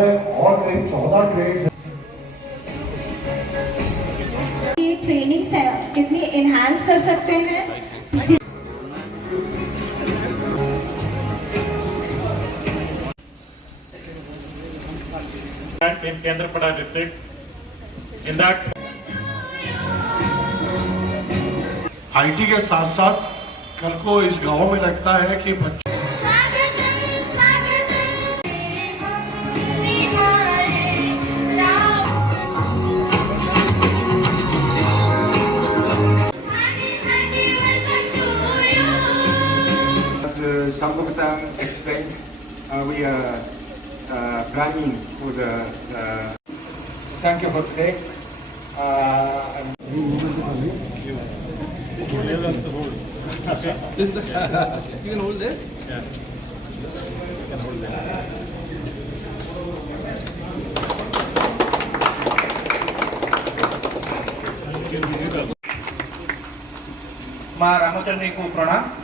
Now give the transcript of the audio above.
और करीब 14 trades training से कितनी इनहांस कर सकते हैं। In Kendrapada district, in that IT के साथ साथ कल को इस गांव में लगता है कि बच्चे As Shambhu-san explained, we are planning for the thank you for today. This you can hold this. yeah. माँ रामचंद्र को प्रणाम।